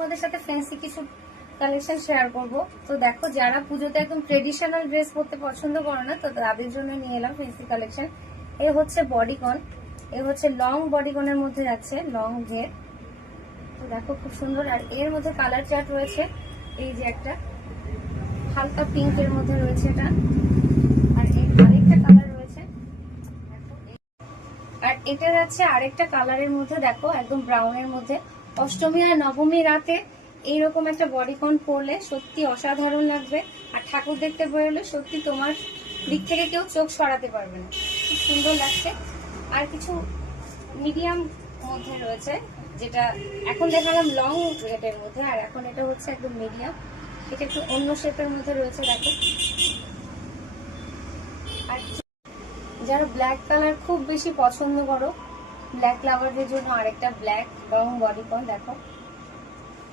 তোমাদের সাথে ফ্যান্সি কিছু কালেকশন শেয়ার করব। তো দেখো, যারা পুজোতে একদম ট্রেডিশনাল ড্রেস পরতে পছন্দ করো না, তো তাদের জন্য নিয়ে এলাম ফ্যান্সি কালেকশন। এ হচ্ছে বডিকন, এ হচ্ছে লং বডিকনের মধ্যে যাচ্ছে, লং ঘের। তো দেখো খুব সুন্দর। আর এর মধ্যে কালার চার্ট রয়েছে, এই যে একটা হালকা পিঙ্কের মধ্যে রয়েছে এটা, আর আরেকটা কালার রয়েছে, আর এটা যাচ্ছে আরেকটা কালারের মধ্যে, দেখো একদম ব্রাউনের মধ্যে। অষ্টমী আর নবমী রাতে এইরকম একটা বডিকন পরলে সত্যি অসাধারণ লাগবে, আর ঠাকুর দেখতে বেরোলে সত্যি তোমার দিক থেকে কেউ চোখ সরাতে পারবে না, খুব সুন্দর লাগছে। আর কিছু মিডিয়াম মধ্যে রয়েছে, যেটা এখন দেখালাম লং রেটের মধ্যে, আর এখন এটা হচ্ছে একদম মিডিয়াম, এটা একটু অন্য শেপের মধ্যে রয়েছে দেখো। আর যারা ব্ল্যাক কালার খুব বেশি পছন্দ করো, ব্ল্যাক লাভারদের জন্য আরেকটা ব্ল্যাক লং বডিকন, দেখো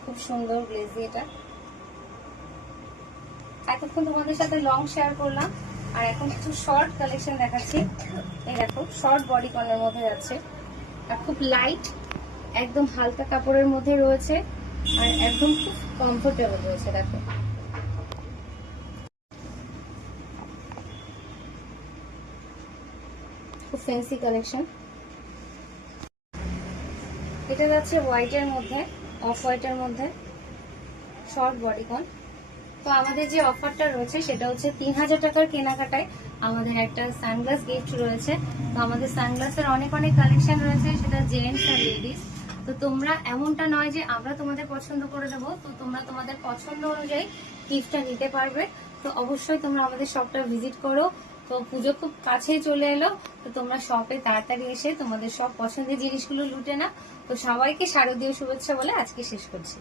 খুব সুন্দর গ্লেজি। এটা এতক্ষণ তোমাদের সাথে লং শেয়ার করলাম, আর এখন কিছু শর্ট কালেকশন দেখাচ্ছি। এই দেখো শর্ট বডিকনের মধ্যে যাচ্ছে, আর খুব লাইট একদম হালকা কাপড়ের মধ্যে রয়েছে, আর একদম খুব কমফোর্টেবল রয়েছে। দেখো খুব ফ্যান্সি কালেকশন। এটা যাচ্ছে হোয়াইটের মধ্যে, অফ হোয়াইটের মধ্যে শর্ট বডিকন। তো আমাদের যে অফারটা রয়েছে সেটা হচ্ছে 3000 টাকার কেনাকাটায় আমাদের একটা সানগ্লাস গিফট রয়েছে। তো আমাদের সানগ্লাসের অনেক অনেক কালেকশন রয়েছে, সেটা জেন্টস আর লেডিস। তো তোমরা এমনটা নয় যে আমরা তোমাদের পছন্দ করে দেবো, তো তোমরা তোমাদের পছন্দ অনুযায়ী গিফটটা নিতে পারবে। তো অবশ্যই তোমরা আমাদের শপটা ভিজিট করো। তো পুজো খুব কাছেই চলে এলো, তো তোমরা শপে তাড়াতাড়ি এসে তোমাদের সব পছন্দের জিনিসগুলো লুটে নাও। তো সবাইকে শারদীয় শুভেচ্ছা বলে আজকে শেষ করছি।